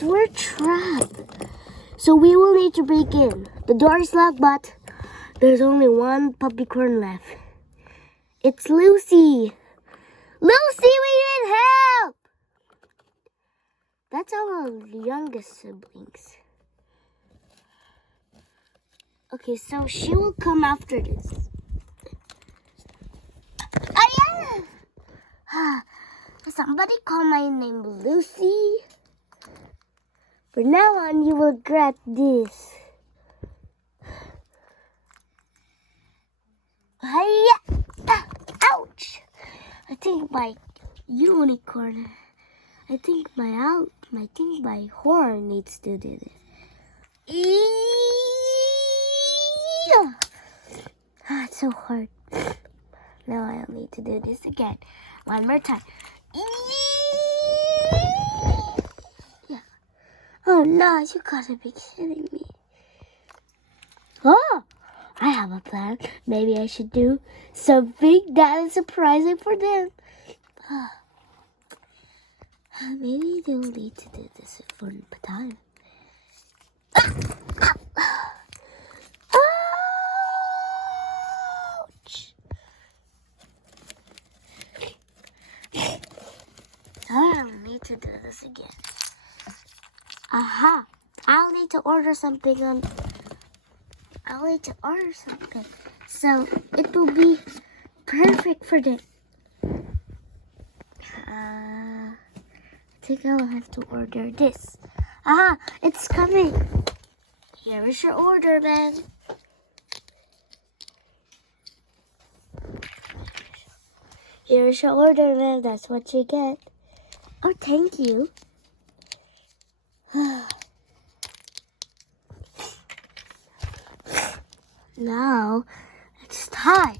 We're trapped. So we will need to break in. The door is locked, but there's only one puppycorn left. It's Lucy. Lucy, we need help! That's our youngest siblings. Okay, so she will come after this. Somebody call my name Lucy. From now on, you will regret this. Ouch! I think my unicorn. I think my horn needs to do this. It's so hard. Now I'll need to do this again. One more time. Yeah. Oh no, you gotta be kidding me. Oh, I have a plan. Maybe I should do something that is surprising for them. Maybe they'll need to do this for a time. Ouch! I'll need to do this again. Aha! I'll need to order something so it will be perfect for them. I think I'll have to order this. Aha! It's coming. Here is your order, man. Here's your order, man. That's what you get. Oh, thank you. Now, it's time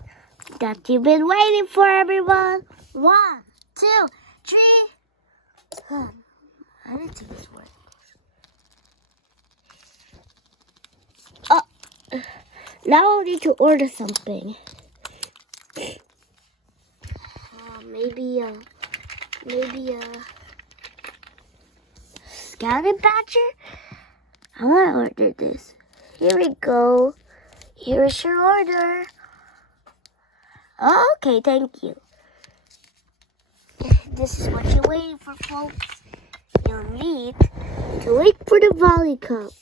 that you've been waiting for, everyone. 1, 2, 3. I need to use one. Oh, now I need to order something. Maybe a scouting badger. I want to order this. Here we go. Here is your order. Okay, thank you. This is what you're waiting for, folks. You'll need to wait for the volley cups.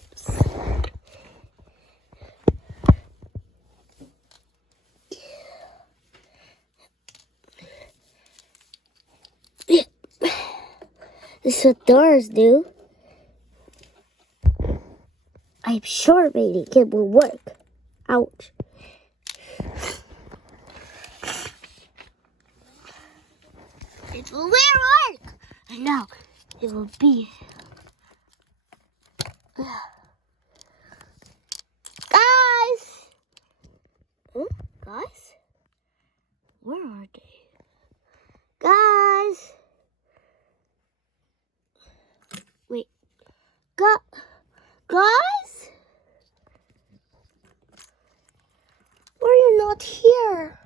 This is what doors do. I'm sure maybe it will work. Ouch. It will work. And now it will be. Guys! Guys? Where are they? Guys! Wait. Guys? Why are you not here?